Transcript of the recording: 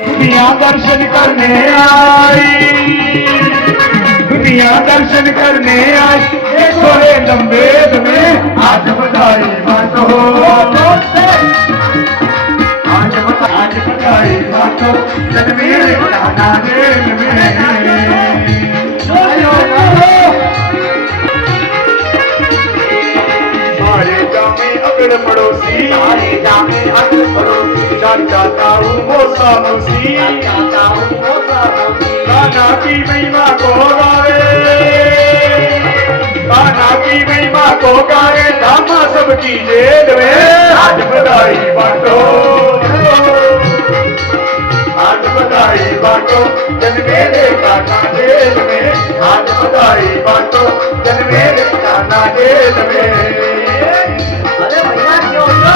दुनिया दर्शन करने आई, दुनिया दर्शन करने आई, ये थोड़े लंबे में आज बधाई बाटो, आज बधाई बाटो जन्मे नाना देव में। अगड़ पड़ोसी, चाचा हूँ मोसा मौसी, कान्हा की महिमा को गावे, कान्हा की महिमा को गावे, धामा सबकी जेल में आज बधाई बाटो, आज बधाई बाटो जन्मे कान्हा जेल में, आज बधाई बाटो जन्मे कान्हा जेल में। अरे भैया क्यों हो?